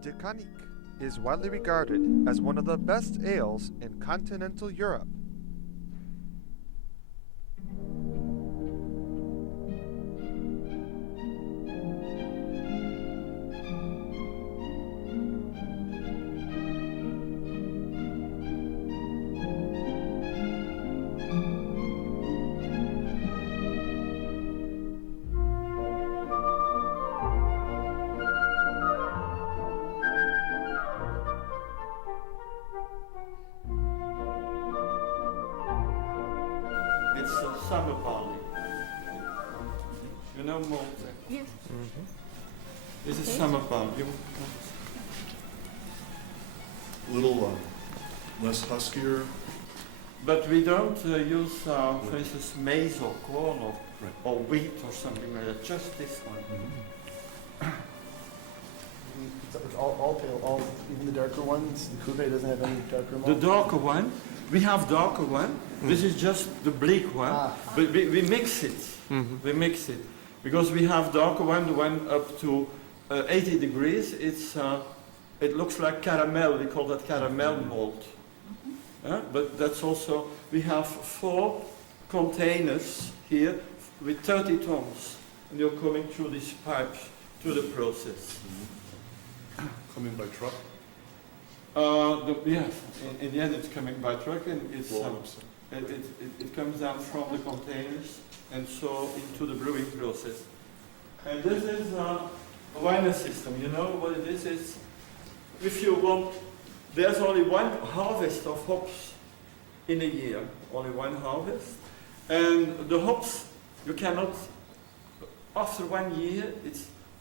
De Conic is widely regarded as one of the best ales in continental Europe. It's a summer barley. You know malt? Yes. This is summer barley. Little less huskier. But we don't use, for instance, maize or corn or wheat or something like that. Just this one. It's all pale, even the darker ones. The Cuvée doesn't have any darker malt. The darker one, we have darker one. This is just the bleak one, but we mix it. We mix it because we have darker one, the one up to 80 degrees. It looks like caramel. We call that caramel malt. But that's also, we have 4 containers here with 30 tons, and you're coming through these pipes through the process. Coming by truck? Yes, in the end it's coming by truck, and it's, Walnuts. it comes down from the containers and so into the brewing process. And this is a wine system. You know what it is? It's, if you want, there's only one harvest of hops in a year, only one harvest. And the hops, you cannot, after 1 year,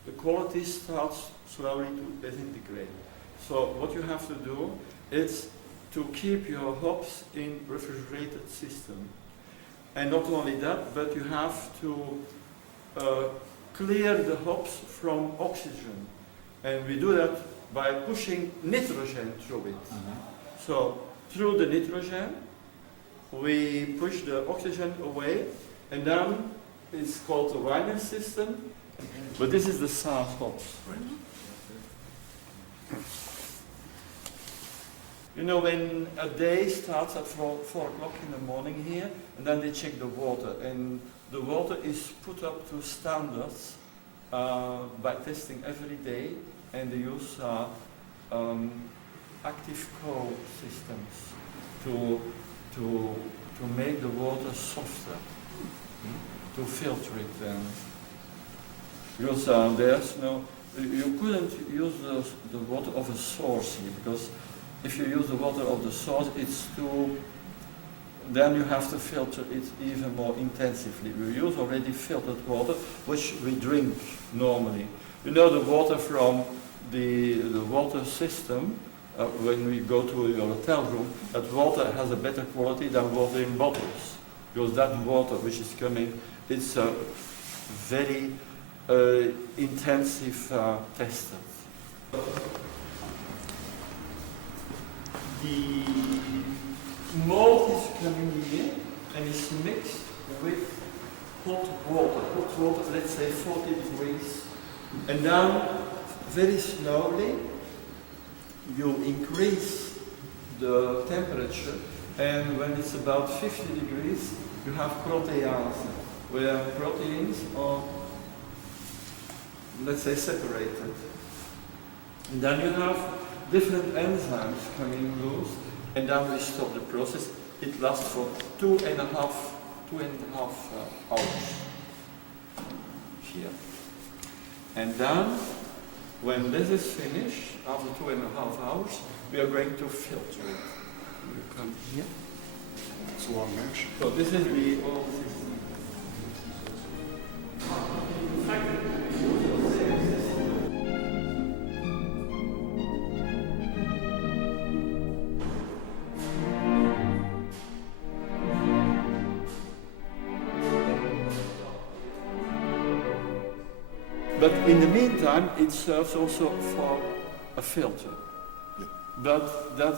the quality starts slowly to disintegrate. So what you have to do is to keep your hops in refrigerated system. And not only that, but you have to clear the hops from oxygen. And we do that by pushing nitrogen through it. So through the nitrogen, we push the oxygen away, and then it's called the wine system. But this is the sour hops. You know, when a day starts at 4 o'clock in the morning here, and then they check the water, and the water is put up to standards by testing every day, and they use active coal systems to make the water softer, to filter it. Because there's no, you couldn't use the water of a source here, because if you use the water of the source, it's too, then you have to filter it even more intensively. We use already filtered water, which we drink normally. You know, the water from the water system, when we go to your hotel room, that water has a better quality than water in bottles. Because that water which is coming, it's very intensive tested. The malt is coming here and is mixed with hot water, let's say 40 degrees. And then very slowly you increase the temperature, and when it's about 50 degrees you have protease, where proteins are, let's say, separated. And then you have different enzymes coming loose, and then we stop the process. It lasts for two and a half hours here. And then, when this is finished, after 2.5 hours, we are going to filter it. You come here. It's a long mash. So this is the old system. But in the meantime, it serves also for a filter. Yeah. But that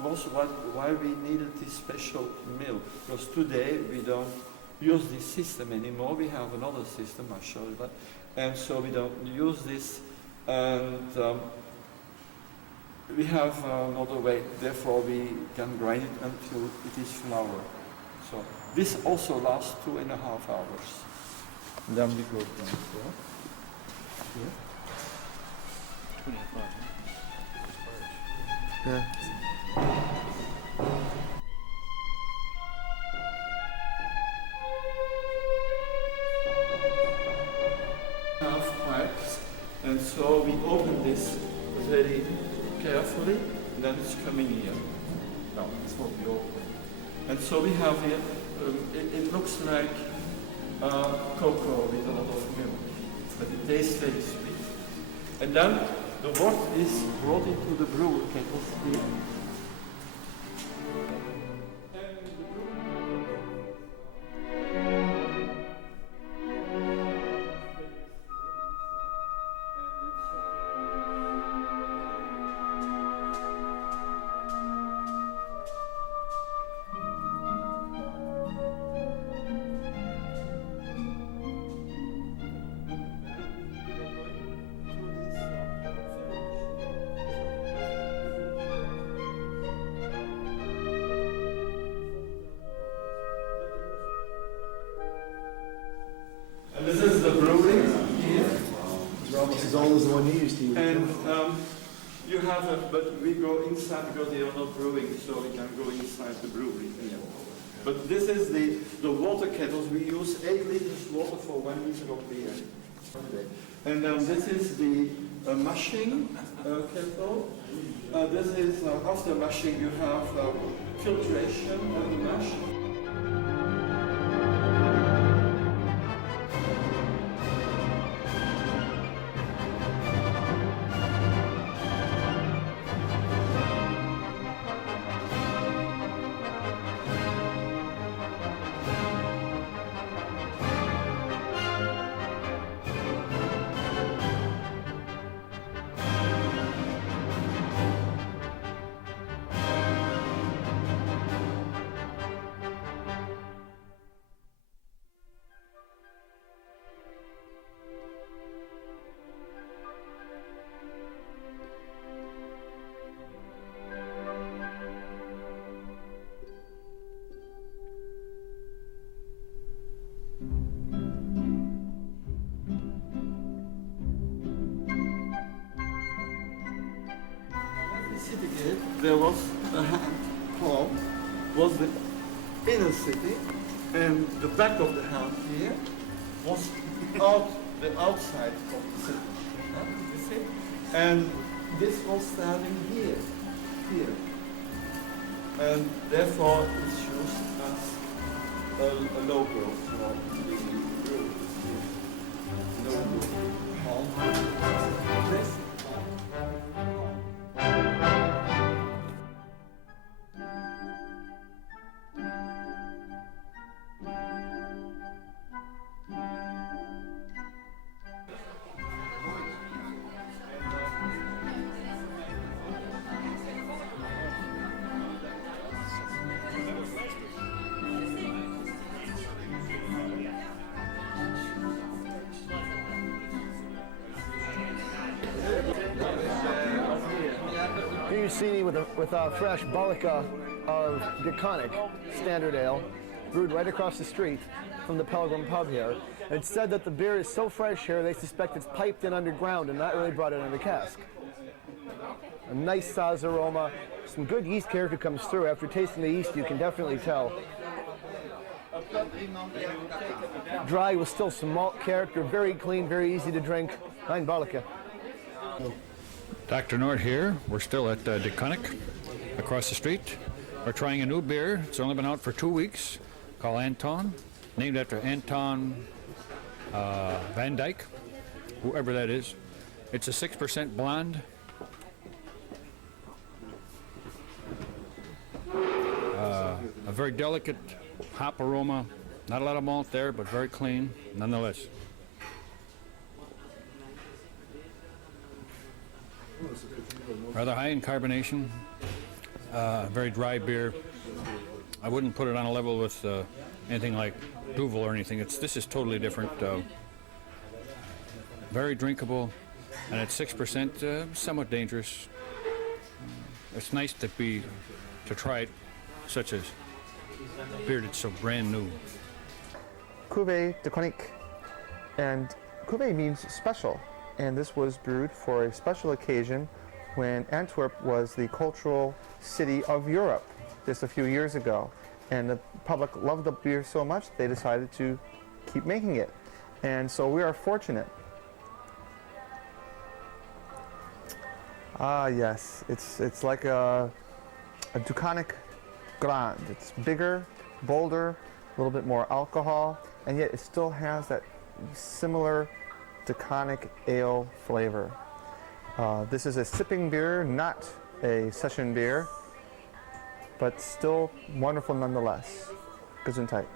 was why we needed this special mill. Because today we don't use this system anymore. We have another system, I'll show you that. And so we don't use this. And we have another way. Therefore, we can grind it until it is flour. So this also lasts 2.5 hours. And then we go down here. Yeah. Half pipes, and so we open this very carefully, and then it's coming here. Now, it's what we open. And so we have here, it looks like cocoa with a lot of milk, but it tastes very sweet. And then the wort is brought into the brewer kettles here. And this is the brewery here. It's almost as old as the one you used to use. And you have a, but we go inside because they are not brewing, so we can go inside the brewery here. But this is the water kettles. We use 8 liters water for 1 liter of beer. And this is the mashing kettle. This is after mashing you have filtration of the mash. There was a hand claw, was the inner city, and the back of the hand here was the outside of the city. You see? And this was standing here. And therefore it's used as a logo for the brew. This. Here you see me with a fresh Balika of Gaconic Standard Ale, brewed right across the street from the Pilgrim pub here. And it's said that the beer is so fresh here, they suspect it's piped in underground and not really brought in a cask. a nice Saz aroma. Some good yeast character comes through. After tasting the yeast, you can definitely tell. Dry with still some malt character, very clean, very easy to drink. Ein Balika. Dr. Nord here. We're still at De Konnik, across the street. We're trying a new beer. It's only been out for 2 weeks, called Anton, named after Anton Van Dyke, whoever that is. It's a 6% blonde. A very delicate hop aroma. Not a lot of malt there, but very clean nonetheless. Rather high in carbonation. Very dry beer. I wouldn't put it on a level with anything like Duvel or anything. This is totally different. Very drinkable, and at 6%, somewhat dangerous. It's nice to try it, such as beer that's so brand new. Cuvée de Konnik, and cuvée means special, and this was brewed for a special occasion when Antwerp was the cultural city of Europe just a few years ago, and the public loved the beer so much they decided to keep making it, and so we are fortunate. Ah yes, it's like a Ducanic Grand. It's bigger, bolder, a little bit more alcohol, and yet it still has that similar Ducanic ale flavor. This is a sipping beer, not a session beer, but still wonderful nonetheless. Gesundheit.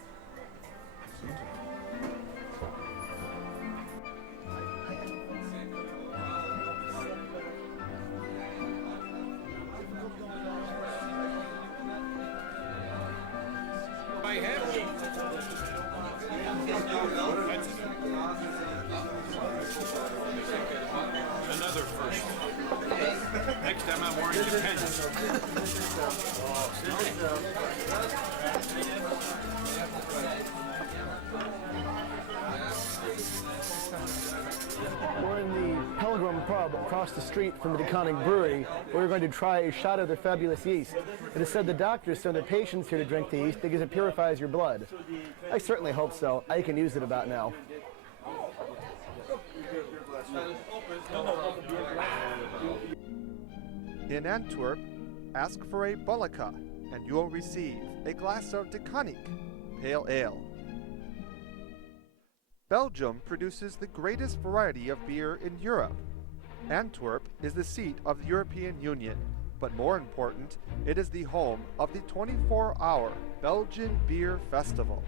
Another first. Next time I'm wearing the pants. We're in the Pilgrim pub across the street from the Deconic Brewery, where we're going to try a shot of their fabulous yeast. It is said the doctors send their patients here to drink the yeast because it purifies your blood. I certainly hope so. I can use it about now. In Antwerp, ask for a Balika, and you will receive a glass of De Konnik Pale Ale. Belgium produces the greatest variety of beer in Europe. Antwerp is the seat of the European Union, but more important, it is the home of the 24-hour Belgian Beer Festival.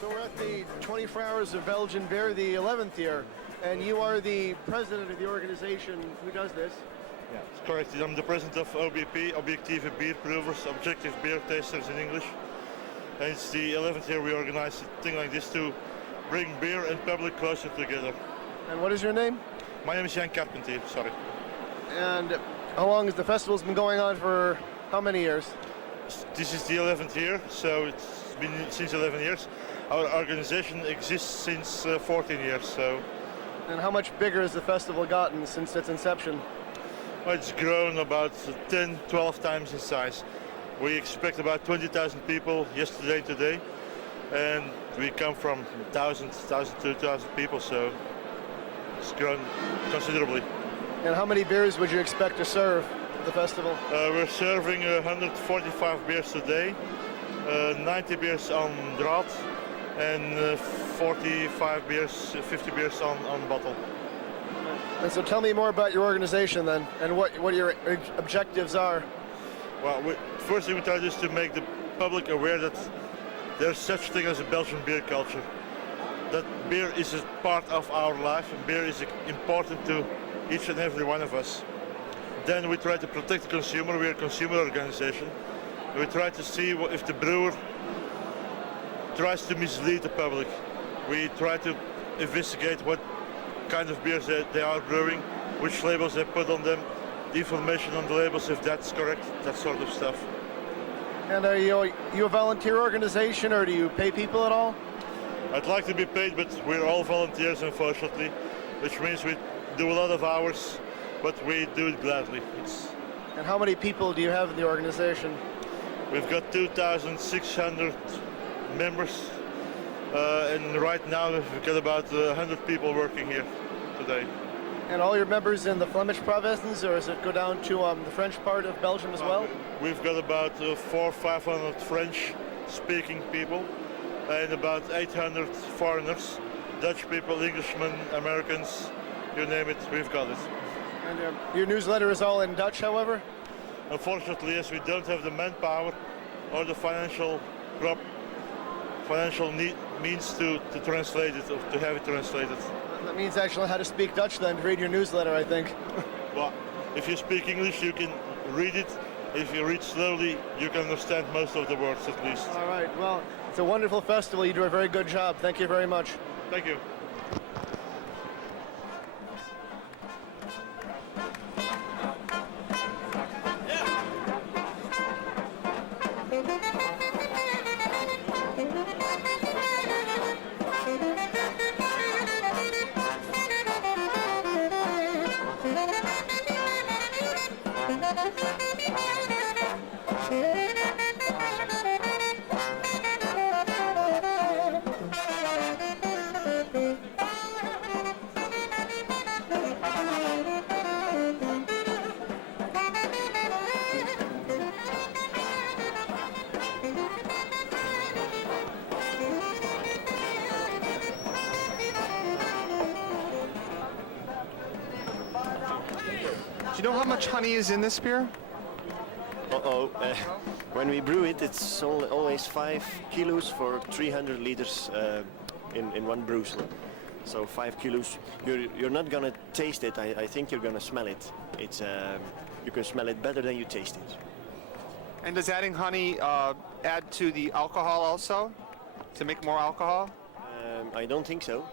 So we're at the 24 Hours of Belgian Beer, the 11th year, and you are the president of the organization who does this. Yeah, it's correct. I'm the president of OBP, Objectieve Bierproevers, Objective Beer Tasters in English. And it's the 11th year we organize a thing like this to bring beer and public closer together. And what is your name? My name is Jan Carpentier, sorry. And how long has the festival's been going on for how many years? This is the 11th year, so it's been since 11 years. Our organization exists since 14 years, so. And how much bigger has the festival gotten since its inception? Well, it's grown about 10, 12 times in size. We expect about 20,000 people yesterday and today, and we come from 1,000 to 2,000 people, so it's grown considerably. And how many beers would you expect to serve at the festival? We're serving 145 beers today, 90 beers on draft, and 45 beers, 50 beers on bottle. And so tell me more about your organization then, and what your objectives are. Well, first thing we try is to make the public aware that there's such thing as a Belgian beer culture. That beer is a part of our life, and beer is important to each and every one of us. Then we try to protect the consumer. We're a consumer organization. We try to see if the brewer tries to mislead the public. We try to investigate what kind of beers they are brewing, which labels they put on them, the information on the labels, if that's correct, that sort of stuff. And are you a volunteer organization, or do you pay people at all? I'd like to be paid, but we're all volunteers, unfortunately, which means we do a lot of hours, but we do it gladly. And how many people do you have in the organization? We've got 2,600 members, and right now we've got about 100 people working here today. And all your members in the Flemish provinces, or does it go down to the French part of Belgium as well? We've got about 400 or 500 French-speaking people, and about 800 foreigners, Dutch people, Englishmen, Americans, you name it, we've got it. And your newsletter is all in Dutch, however? Unfortunately, yes, we don't have the manpower or the financial means to translate it, or to have it translated. That means actually how to speak Dutch then, to read your newsletter, I think. Well, if you speak English, you can read it. If you read slowly, you can understand most of the words at least. All right, well, it's a wonderful festival. You do a very good job. Thank you very much. Thank you. Do you know how much honey is in this beer? When we brew it, it's always 5 kilos for 300 liters in one brew slip. So 5 kilos. You're not gonna taste it. I think you're gonna smell it. It's you can smell it better than you taste it. And does adding honey add to the alcohol also, to make more alcohol? I don't think so.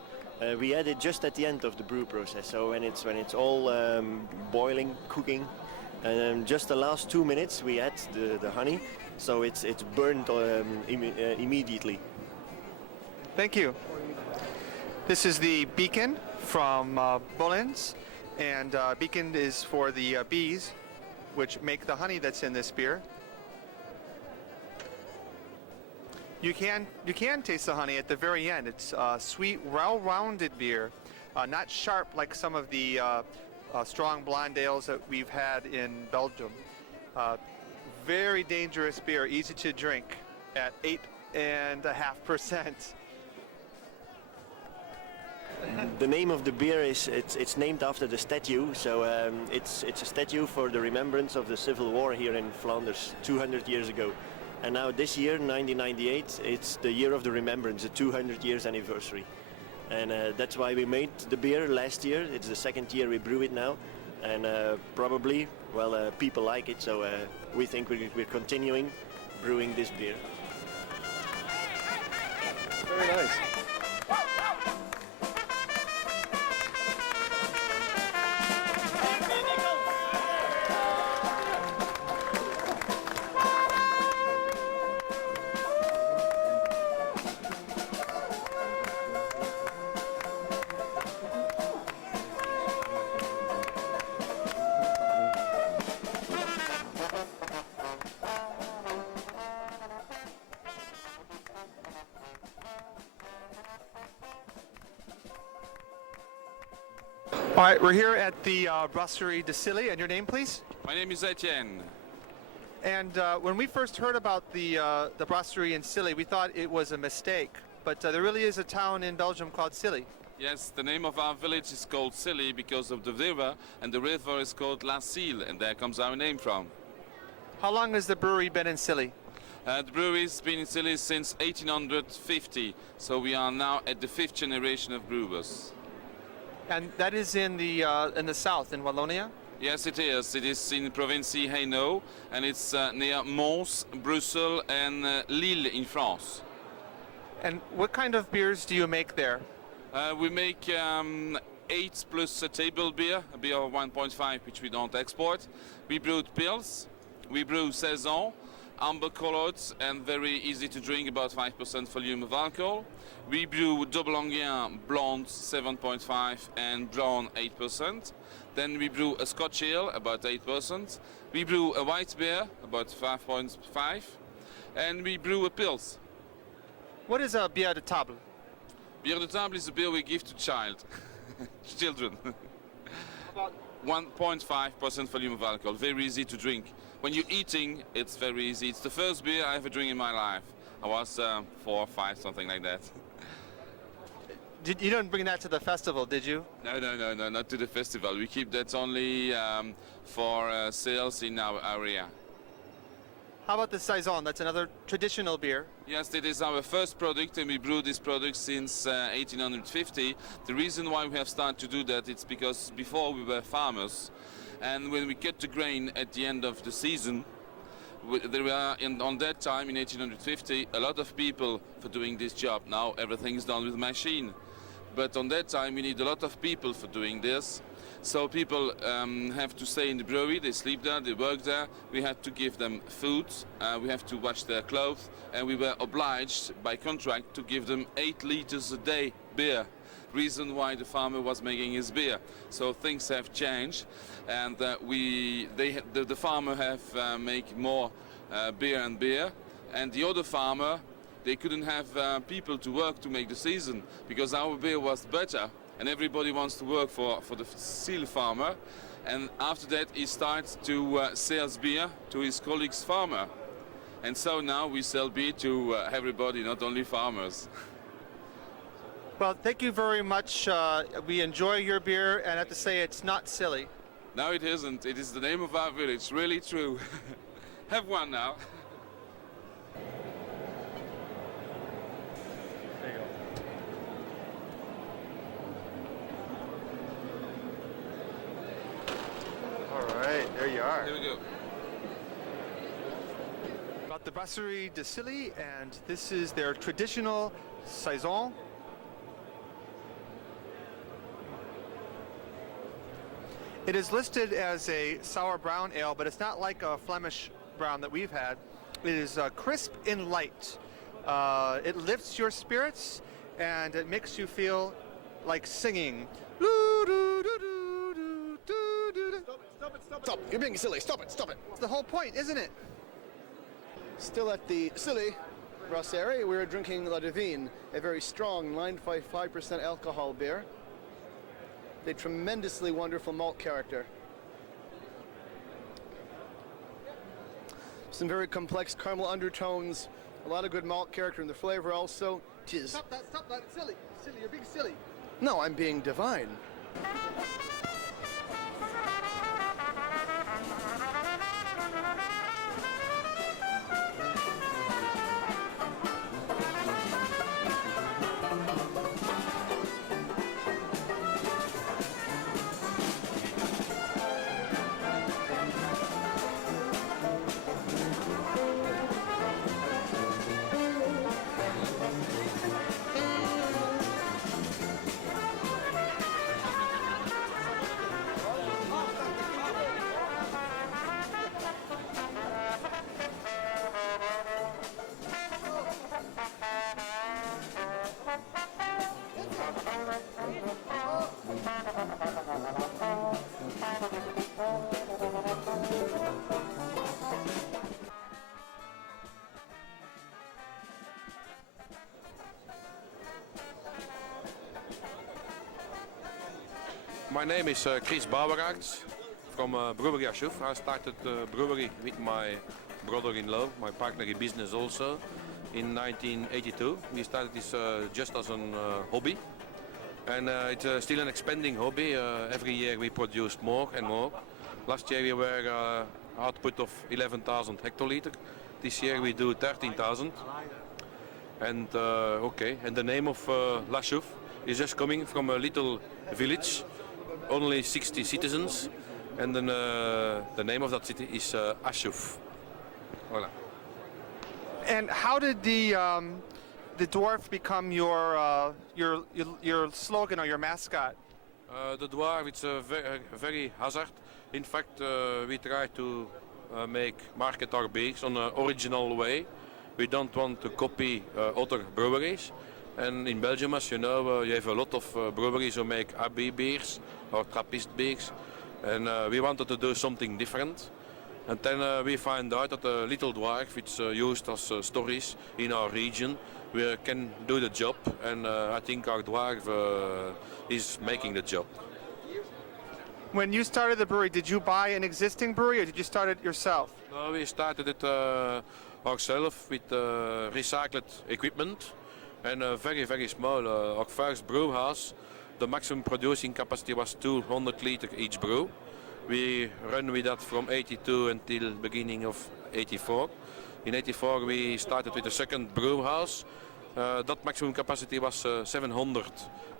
We add it just at the end of the brew process. So when it's all boiling, cooking, and just the last 2 minutes we add the honey, so it's burned immediately. Thank you. This is the beacon from Bollens, and beacon is for the bees, which make the honey that's in this beer. You can taste the honey at the very end. It's sweet, well-rounded beer, not sharp like some of the strong blonde ales that we've had in Belgium. Very dangerous beer, easy to drink at 8.5%. The name of the beer it's named after the statue. So it's a statue for the remembrance of the Civil War here in Flanders 200 years ago. And now this year, 1998, it's the year of the remembrance, the 200 years anniversary. And that's why we made the beer last year. It's the second year we brew it now. And probably, well, people like it, so we think we're continuing brewing this beer. Very nice. All right, we're here at the Brasserie de Silly, and your name, please? My name is Etienne. And when we first heard about the brasserie in Silly, we thought it was a mistake, but there really is a town in Belgium called Silly. Yes, the name of our village is called Silly because of the river, and the river is called La Sille, and there comes our name from. How long has the brewery been in Silly? The brewery's been in Silly since 1850, so we are now at the 5th generation of brewers. And that is in the south, in Wallonia? Yes, it is. It is in Provincie Hainaut, and it's near Mons, Brussels, and Lille in France. And what kind of beers do you make there? We make 8 plus a table beer, a beer of 1.5 which we don't export. We brewed pils, we brew saison, amber colored and very easy to drink, about 5% volume of alcohol. We brew double Angien, blonde 7.5 and brown 8%. Then we brew a Scotch ale, about 8%. We brew a white beer, about 5.5. And we brew a pils. What is a bière de table? Bière de table is a beer we give to children. 1.5% volume of alcohol, very easy to drink. When you're eating, it's very easy. It's the first beer I ever drink in my life. I was 4 or 5, something like that. You don't bring that to the festival, did you? No, not to the festival. We keep that only for sales in our area. How about the saison? That's another traditional beer. Yes, it is our first product, and we brew this product since 1850. The reason why we have started to do that is because before we were farmers, and when we cut the grain at the end of the season, there were on that time in 1850 a lot of people for doing this job. Now everything is done with machine, but on that time we need a lot of people for doing this. So people have to stay in the brewery, they sleep there, they work there. We have to give them food, we have to wash their clothes, and we were obliged by contract to give them 8 liters a day beer. Reason why the farmer was making his beer. So things have changed, and the farmer have make more beer and beer, and the other farmer, they couldn't have people to work to make the season because our beer was better. And everybody wants to work for the seal farmer, and after that he starts to sell beer to his colleagues farmer, and so now we sell beer to everybody, not only farmers. Well, thank you very much. We enjoy your beer, and I have to say it's not silly. No, it isn't. It is the name of our village, really true. Have one now. There you are. Here we go. Got the Brasserie de Silly, and this is their traditional saison. It is listed as a sour brown ale, but it's not like a Flemish brown that we've had. It is crisp and light. It lifts your spirits, and it makes you feel like singing. Stop! You're being silly. Stop it! Stop it! It's the whole point, isn't it? Still at the Silly Brasserie, we're drinking La Divine, a very strong 9.5% alcohol beer. A tremendously wonderful malt character. Some very complex caramel undertones, a lot of good malt character in the flavor also. Cheers. Stop that, it's silly. Silly, you're being silly. No, I'm being divine. My name is Chris Bouweraerts from Brewery Ashouf. I started the brewery with my brother-in-law, my partner in business also, in 1982. We started this just as a hobby, and it's still an expanding hobby. Every year we produce more and more. Last year we were output of 11,000 hectoliter. This year we do 13,000. And and the name of La Chouffe is just coming from a little village, only 60 citizens, and then the name of that city is Ashouf. Voilà. And how did the the dwarf become your slogan or your mascot? The dwarf, it's a very hazard. In fact, we try to make market our beers on an original way. We don't want to copy other breweries. And in Belgium, as you know, you have a lot of breweries who make Abbey beers or Trappist beers. And we wanted to do something different. And then we find out that a little dwarf, it's used as stories in our region. We can do the job, and I think our dwarf is making the job. When you started the brewery, did you buy an existing brewery or did you start it yourself? No, we started it ourselves with recycled equipment and very, very small. Our first brew house, the maximum producing capacity was 200 liters each brew. We run with that from 82 until beginning of 84. In 84 we started with the second brew house. That maximum capacity was 700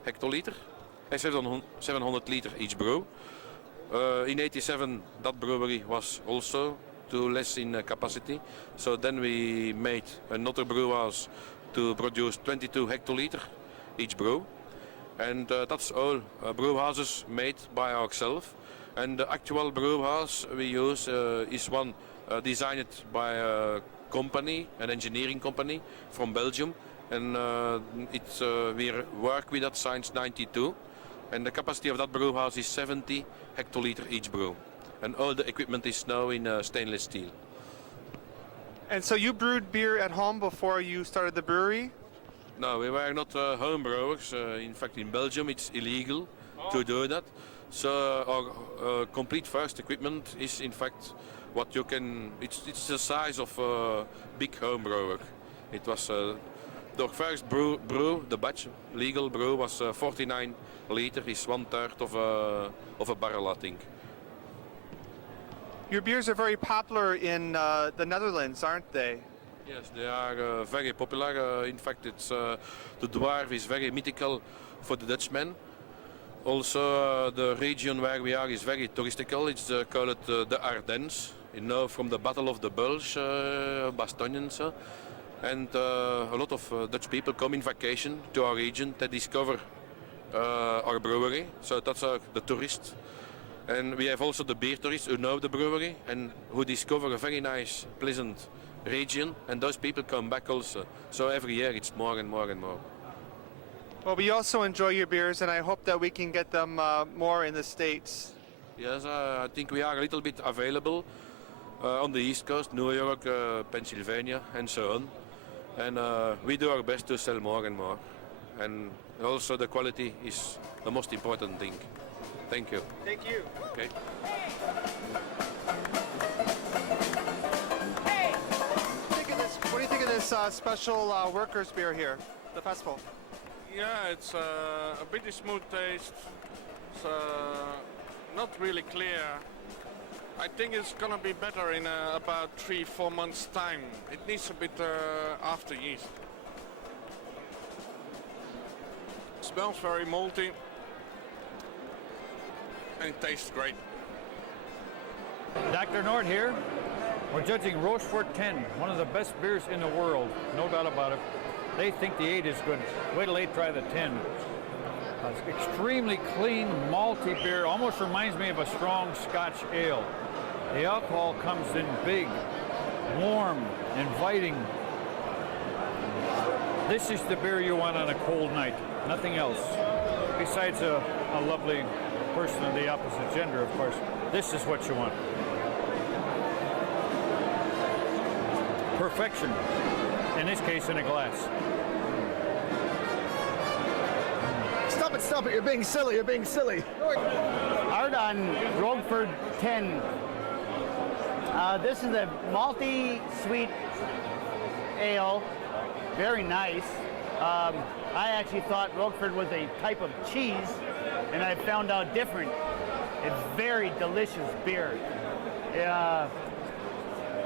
hectoliter, 700 liters each brew. In 87 that brewery was also too less in capacity. So then we made another brew house to produce 22 hectoliter each brew. And that's all brew houses made by ourselves. And the actual brew house we use is one designed by a company, an engineering company from Belgium. And we work with that since '92. And the capacity of that brew house is 70 hectoliter each brew. And all the equipment is now in stainless steel. And so you brewed beer at home before you started the brewery? No, we were not home brewers. In fact, in Belgium it's illegal to do that. So our complete first equipment is in fact what you can, it's the size of a big home brewer. It was the first brew, the batch legal brew was 49 liters, is 1/3 of a barrel, I think. Your beers are very popular in the Netherlands, aren't they? Yes, they are very popular. In fact, the dwarf is very mythical for the Dutchmen. Also, the region where we are is very touristical. It's called the Ardennes. You know, from the Battle of the Bulge, Bastogne and so. And a lot of Dutch people come in vacation to our region to discover our brewery. So that's the tourists. And we have also the beer tourists who know the brewery and who discover a very nice, pleasant region. And those people come back also. So every year it's more and more and more. Well, we also enjoy your beers, and I hope that we can get them more in the States. Yes, I think we are a little bit available on the East Coast, New York, Pennsylvania, and so on. And we do our best to sell more and more. And also the quality is the most important thing. Thank you. Thank you. Okay. What do you think of this special workers' beer here, the festival? Yeah, it's a pretty smooth taste. It's not really clear. I think it's gonna be better in about 3-4 months' time. It needs a bit after yeast. It smells very malty and it tastes great. Dr. Nord here. We're judging Rochefort 10, one of the best beers in the world, no doubt about it. They think the 8 is good. Wait till they try the 10. It's extremely clean, malty beer. Almost reminds me of a strong Scotch ale. The alcohol comes in big, warm, inviting. This is the beer you want on a cold night, nothing else. Besides a lovely person of the opposite gender, of course. This is what you want. Perfection. In this case, in a glass. Stop it, you're being silly. Hard on Rochefort 10. This is a malty, sweet ale. Very nice. I actually thought Rochefort was a type of cheese, and I found out different. It's very delicious beer.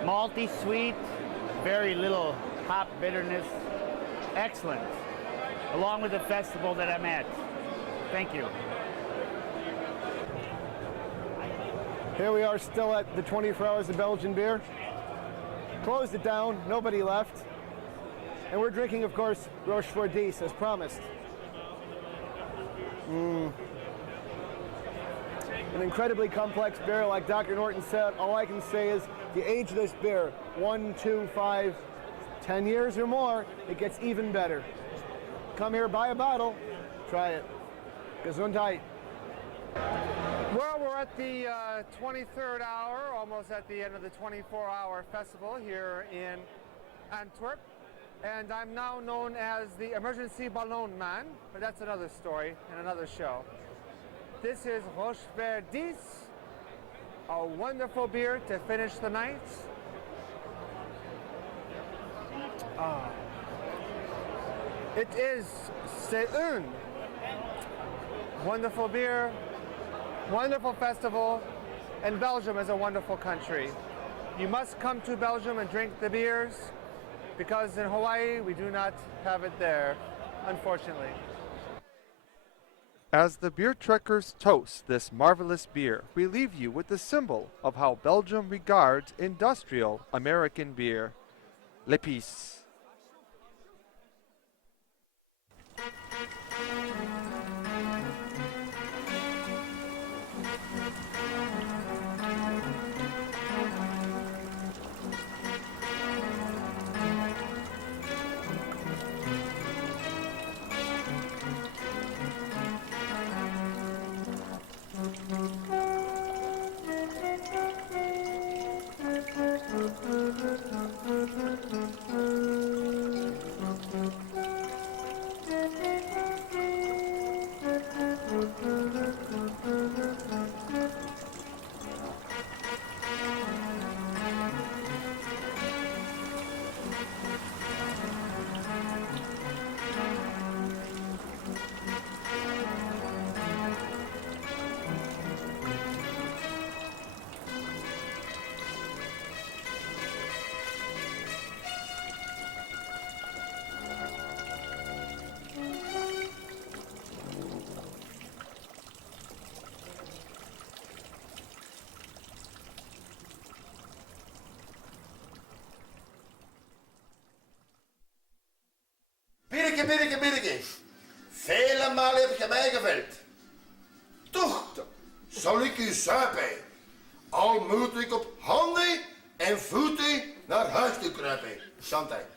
Malty, sweet, very little hop bitterness. Excellent. Along with the festival that I'm at. Thank you. Here we are still at the 24 Hours of Belgian Beer. Closed it down, nobody left. And we're drinking, of course, Rochefort 10 as promised. An incredibly complex beer, like Dr. Norton said. All I can say is the age of this beer, 1, 2, 5, 10 years or more, it gets even better. Come here, buy a bottle, try it. Gesundheit. Well, we're at the 23rd hour, almost at the end of the 24-hour festival here in Antwerp. And I'm now known as the emergency balloon man, but that's another story and another show. This is Rochefort 10, a wonderful beer to finish the night. C'est une wonderful beer, wonderful festival, and Belgium is a wonderful country. You must come to Belgium and drink the beers, because in Hawaii we do not have it there, unfortunately. As the beer trekkers toast this marvelous beer, we leave you with the symbol of how Belgium regards industrial American beer. Le Peace. Birke. Vele malen heb je mij geveld. Toch zal ik u zuipen. Al moet ik op handen en voeten naar huis toe kruipen. Zandtijd.